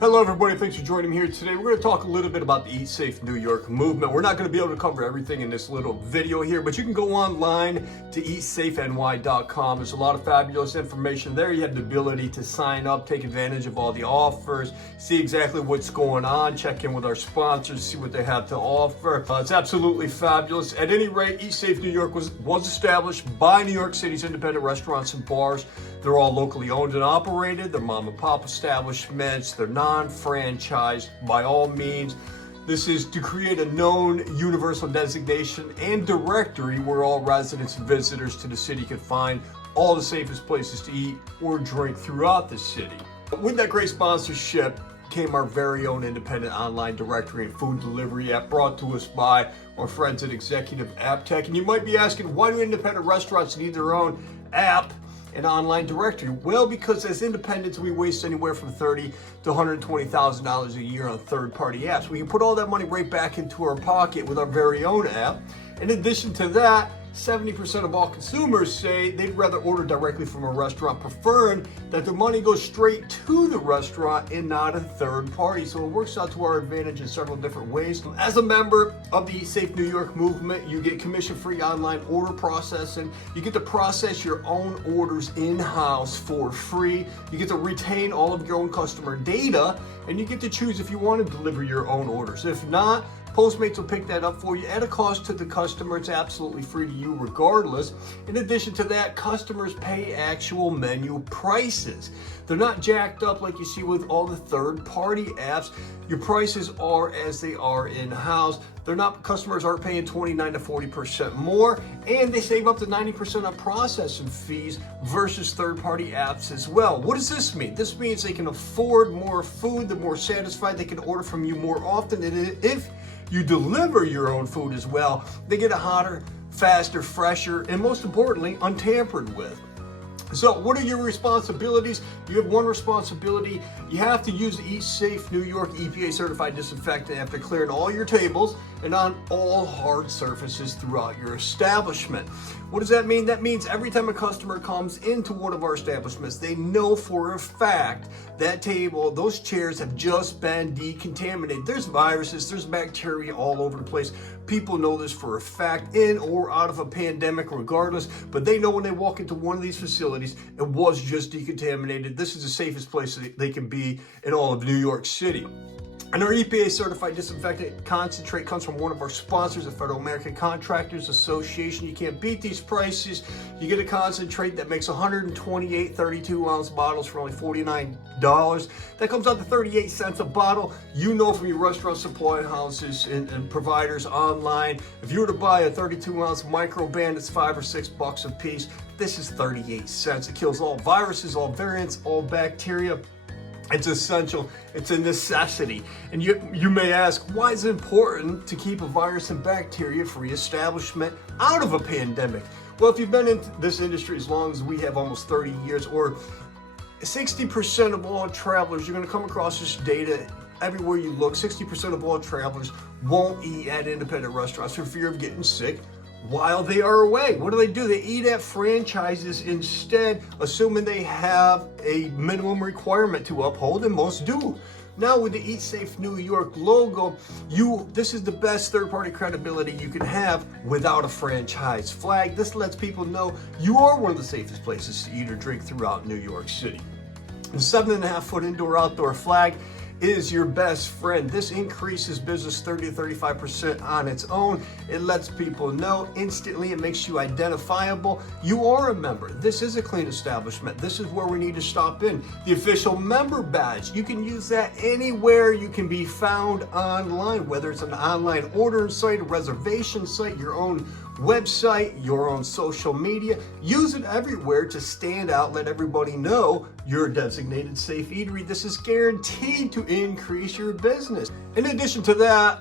Hello everybody, thanks for joining me here today. We're going to talk a little bit about the Eat Safe New York movement. We're not going to be able to cover everything in this little video here, but you can go online to EatSafeNY.com. There's a lot of fabulous information there. You have the ability to sign up, take advantage of all the offers, see exactly what's going on, check in with our sponsors, see what they have to offer. It's absolutely fabulous. At any rate, Eat Safe New York was established by New York City's independent restaurants and bars. They're all locally owned and operated. They're mom and pop establishments. They're non-franchised by all means. This is to create a known universal designation and directory where all residents and visitors to the city can find all the safest places to eat or drink throughout the city. With that great sponsorship came our very own independent online directory and food delivery app brought to us by our friends at Executive App Tech. And you might be asking, why do independent restaurants need their own app and online directory? Well, because as independents, we waste anywhere from $30,000 to $120,000 a year on third-party apps. We can put all that money right back into our pocket with our very own app. In addition to that, 70% of all consumers say they'd rather order directly from a restaurant, preferring that the money goes straight to the restaurant and not a third party. So it works out to our advantage in several different ways. As a member of the Eat Safe New York movement, you get commission-free online order processing. You get to process your own orders in-house for free. You get to retain all of your own customer data, and you get to choose if you want to deliver your own orders. If not, Postmates will pick that up for you at a cost to the customer. It's absolutely free to you regardless. In addition to that, customers pay actual menu prices. They're not jacked up like you see with all the third-party apps. Your prices are as they are in-house. Customers aren't paying 29 to 40% more, and they save up to 90% on processing fees versus third-party apps as well. What does this mean? This means they can afford more food, they're more satisfied, they can order from you more often, and if you deliver your own food as well, they get it hotter, faster, fresher, and most importantly, untampered with. So what are your responsibilities? You have one responsibility. You have to use the Eat Safe New York EPA certified disinfectant after clearing all your tables and on all hard surfaces throughout your establishment. What does that mean? That means every time a customer comes into one of our establishments, they know for a fact that table, those chairs have just been decontaminated. There's viruses, there's bacteria all over the place. People know this for a fact, in or out of a pandemic regardless, but they know when they walk into one of these facilities, it was just decontaminated. This is the safest place they can be in all of New York City. And our EPA certified disinfectant concentrate comes from one of our sponsors, the Federal American Contractors Association. You can't beat these prices. You get a concentrate that makes 128 32-ounce bottles for only $49. That comes out to 38 cents a bottle. You know from your restaurant supply houses and providers online, if you were to buy a 32-ounce micro band, it's $5 or $6 a piece. This is 38 cents. It kills all viruses, all variants, all bacteria. It's essential. It's a necessity. And you may ask, why is it important to keep a virus and bacteria-free establishment out of a pandemic? Well, if you've been in this industry as long as we have, almost 30 years, or 60% of all travelers, you're going to come across this data everywhere you look. 60% of all travelers won't eat at independent restaurants for fear of getting sick while they are away. What do? They eat at franchises instead, assuming they have a minimum requirement to uphold, and most do. Now with the Eat Safe New York logo, this is the best third-party credibility you can have without a franchise flag. This lets people know you are one of the safest places to eat or drink throughout New York City. The 7.5-foot indoor-outdoor flag is your best friend. This increases business 30 to 35% on its own. It lets people know instantly. It makes you identifiable. You are a member. This is a clean establishment. This is where we need to stop in. The official member badge, you can use that anywhere you can be found online, whether it's an online ordering site, a reservation site, your own website, your own social media. Use it everywhere to stand out, let everybody know you're a designated safe eatery. This is guaranteed to increase your business. In addition to that,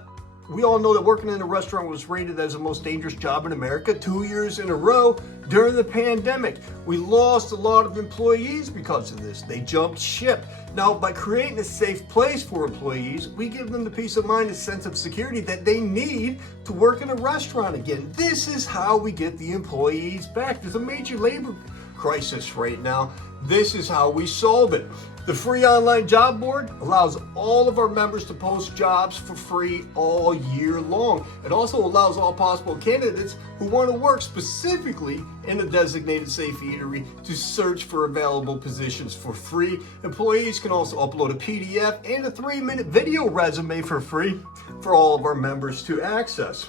we all know that working in a restaurant was rated as the most dangerous job in America 2 years in a row during the pandemic. We lost a lot of employees because of this. They jumped ship. Now, by creating a safe place for employees, we give them the peace of mind and sense of security that they need to work in a restaurant again. This is how we get the employees back. There's a major labor crisis right now. This is how we solve it. The free online job board allows all of our members to post jobs for free all year long. It also allows all possible candidates who want to work specifically in a designated safe eatery to search for available positions for free. Employees can also upload a PDF and a 3-minute video resume for free for all of our members to access.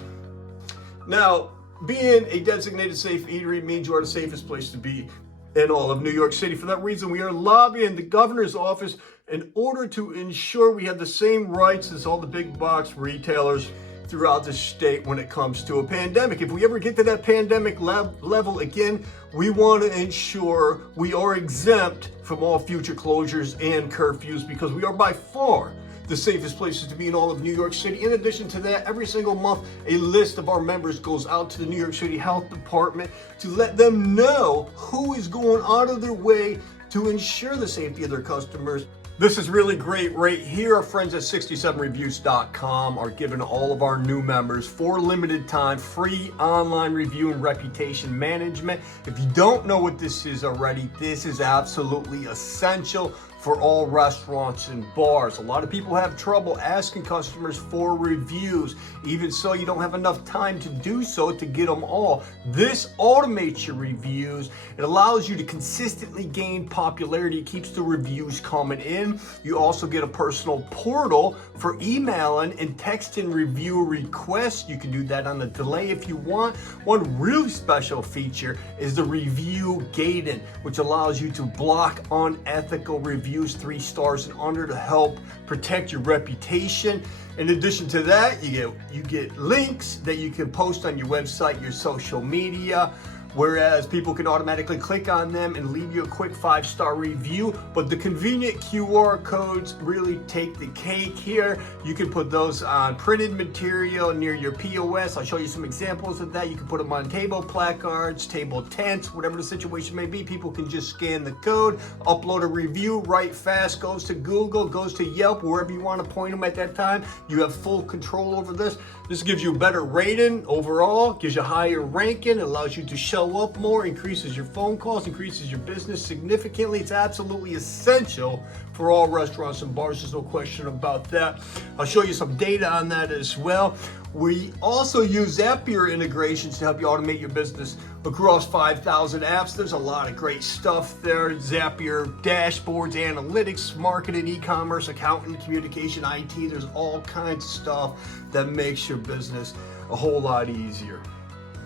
Now, being a designated safe eatery means you are the safest place to be in all of New York City. For that reason, we are lobbying the governor's office in order to ensure we have the same rights as all the big box retailers throughout the state when it comes to a pandemic. If we ever get to that pandemic level again, we want to ensure we are exempt from all future closures and curfews, because we are by far the safest places to be in all of New York City. In addition to that, every single month, a list of our members goes out to the New York City Health Department to let them know who is going out of their way to ensure the safety of their customers. This is really great right here. Our friends at 67reviews.com are giving all of our new members, for limited time, free online review and reputation management. If you don't know what this is already, this is absolutely essential for all restaurants and bars. A lot of people have trouble asking customers for reviews. Even so, you don't have enough time to do so to get them all. This automates your reviews. It allows you to consistently gain popularity. It keeps the reviews coming in. You also get a personal portal for emailing and texting review requests. You can do that on the delay if you want. One really special feature is the review gating, which allows you to block unethical reviews 3 stars and under to help protect your reputation. In addition to that, you get links that you can post on your website, your social media, whereas people can automatically click on them and leave you a quick 5-star review. But the convenient QR codes really take the cake here. You can put those on printed material near your POS. I'll show you some examples of that. You can put them on table placards, table tents, whatever the situation may be. People can just scan the code, upload a review right fast, goes to Google, goes to Yelp, wherever you want to point them at that time. You have full control over this. This gives you a better rating overall, gives you a higher ranking, allows you to show up more, increases your phone calls, increases your business significantly. It's absolutely essential for all restaurants and bars. There's no question about that. I'll show you some data on that as well. We also use Zapier integrations to help you automate your business across 5,000 apps. There's a lot of great stuff there. Zapier dashboards, analytics, marketing, e-commerce, accounting, communication, IT. There's all kinds of stuff that makes your business a whole lot easier.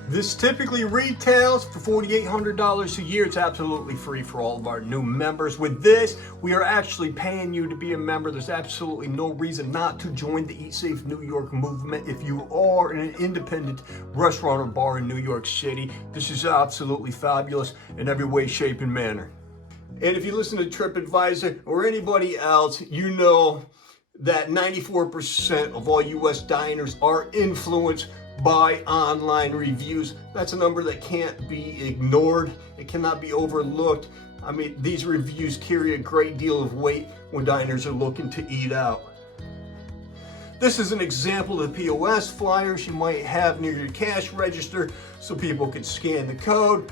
This typically retails for $4,800 a year. It's absolutely free for all of our new members. With this, we are actually paying you to be a member. There's absolutely no reason not to join the Eat Safe New York movement. If you are in an independent restaurant or bar in New York City, this is absolutely fabulous in every way, shape, and manner. And if you listen to TripAdvisor or anybody else, you know that 94% of all U.S. diners are influenced by online reviews. That's a number that can't be ignored. It cannot be overlooked. I mean, these reviews carry a great deal of weight when diners are looking to eat out. This is an example of the POS flyers you might have near your cash register so people can scan the code.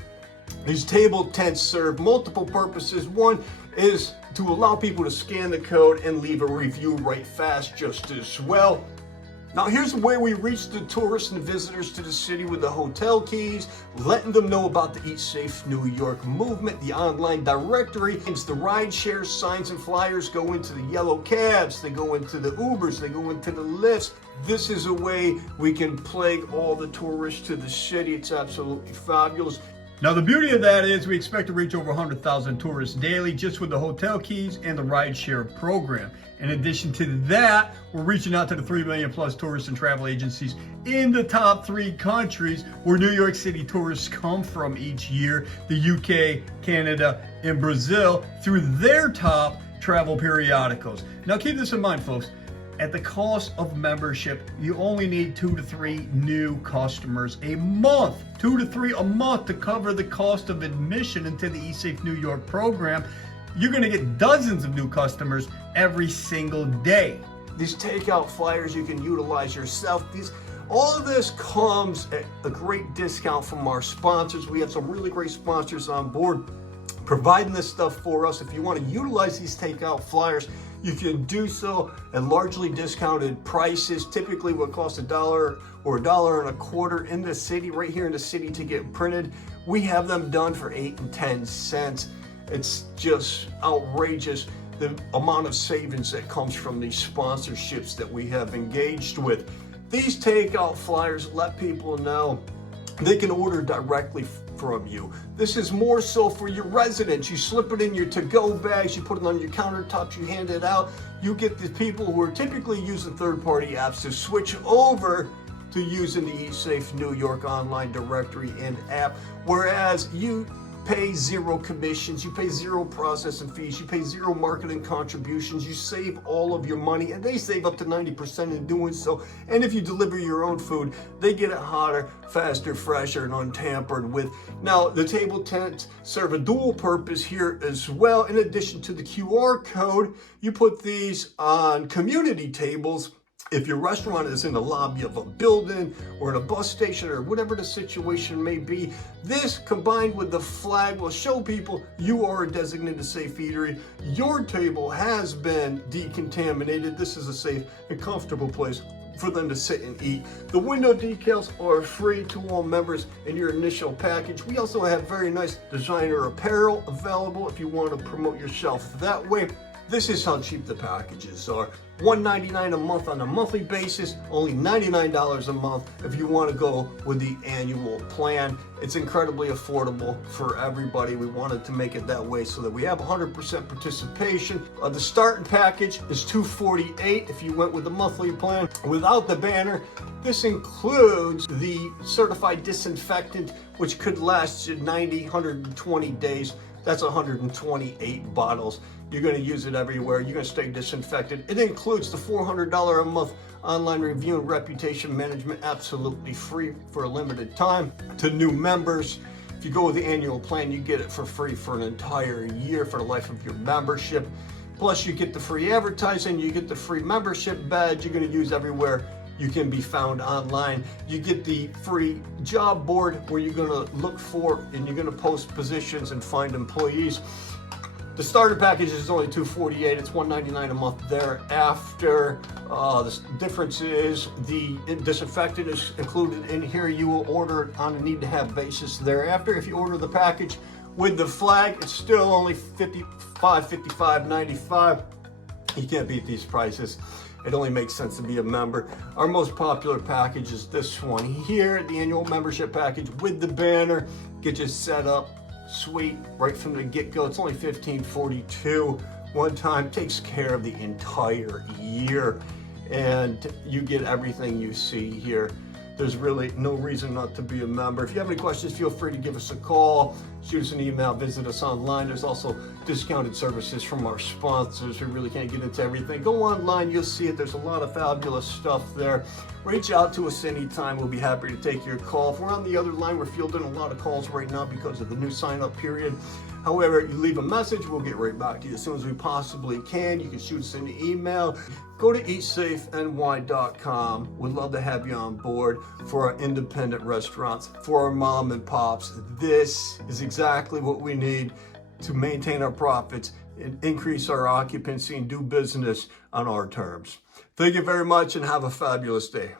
These table tents serve multiple purposes. One is to allow people to scan the code and leave a review right fast just as well. Now here's the way we reach the tourists and visitors to the city with the hotel keys, letting them know about the Eat Safe New York movement, the online directory. It's the rideshare signs and flyers go into the yellow cabs, they go into the Ubers, they go into the Lyfts. This is a way we can plague all the tourists to the city. It's absolutely fabulous. Now the beauty of that is we expect to reach over 100,000 tourists daily just with the hotel keys and the rideshare program. In addition to that, we're reaching out to the 3 million plus tourists and travel agencies in the top 3 countries where New York City tourists come from each year, the UK, Canada, and Brazil, through their top travel periodicals. Now keep this in mind, folks. At the cost of membership, you only need 2 to 3 new customers a month. 2 to 3 a month to cover the cost of admission into the Eat Safe New York program. You're gonna get dozens of new customers every single day. These takeout flyers you can utilize yourself. All of this comes at a great discount from our sponsors. We have some really great sponsors on board. providing this stuff for us. If you want to utilize these takeout flyers, you can do so at largely discounted prices, typically what costs $1 or $1.25 in the city, right here in the city to get printed. We have them done for 8 and 10 cents. It's just outrageous the amount of savings that comes from these sponsorships that we have engaged with. These takeout flyers let people know they can order directly from you. This is more so for your residents. You slip it in your to-go bags, you put it on your countertops, you hand it out. You get the people who are typically using third-party apps to switch over to using the EatSafeNY online directory and app, whereas you pay zero commissions, you pay zero processing fees, you pay zero marketing contributions, you save all of your money, and they save up to 90% in doing so. And if you deliver your own food, they get it hotter, faster, fresher, and untampered with. Now, the table tents serve a dual purpose here as well. In addition to the QR code, you put these on community tables. If your restaurant is in the lobby of a building or in a bus station or whatever the situation may be, this combined with the flag will show people you are a designated safe eatery. Your table has been decontaminated. This is a safe and comfortable place for them to sit and eat. The window decals are free to all members in your initial package. We also have very nice designer apparel available if you want to promote yourself that way. This is how cheap the packages are. $1.99 a month on a monthly basis, only $99 a month if you want to go with the annual plan. It's incredibly affordable for everybody. We wanted to make it that way so that we have 100% participation. The starting package is $248 if you went with the monthly plan without the banner. This includes the certified disinfectant, which could last you 90, 120 days. That's 128 bottles. You're going to use it everywhere. You're going to stay disinfected. It includes the $400 a month online review and reputation management, absolutely free for a limited time to new members. If you go with the annual plan, you get it for free for an entire year for the life of your membership. Plus, you get the free advertising. You get the free membership badge you're going to use everywhere you can be found online. You get the free job board where you're going to look for and you're going to post positions and find employees. The starter package is only $248. It's $199 a month thereafter. The difference is the disinfectant is included in here. You will order it on a need-to-have basis thereafter. If you order the package with the flag, it's still only $55.95. You can't beat these prices. It only makes sense to be a member. Our most popular package is this one here, the annual membership package with the banner. Get you set up sweet right from the get-go. It's only $15.42 one time. Takes care of the entire year, and you get everything you see here. There's really no reason not to be a member. If you have any questions, feel free to give us a call, shoot us an email, visit us online. There's also discounted services from our sponsors. We really can't get into everything. Go online, you'll see it. There's a lot of fabulous stuff there. Reach out to us anytime. We'll be happy to take your call. If we're on the other line, we're fielding a lot of calls right now because of the new sign-up period. However, you leave a message, we'll get right back to you as soon as we possibly can. You can shoot us an email. Go to EatSafeNY.com. We'd love to have you on board for our independent restaurants, for our mom and pops. This is exactly what we need to maintain our profits and increase our occupancy and do business on our terms. Thank you very much and have a fabulous day.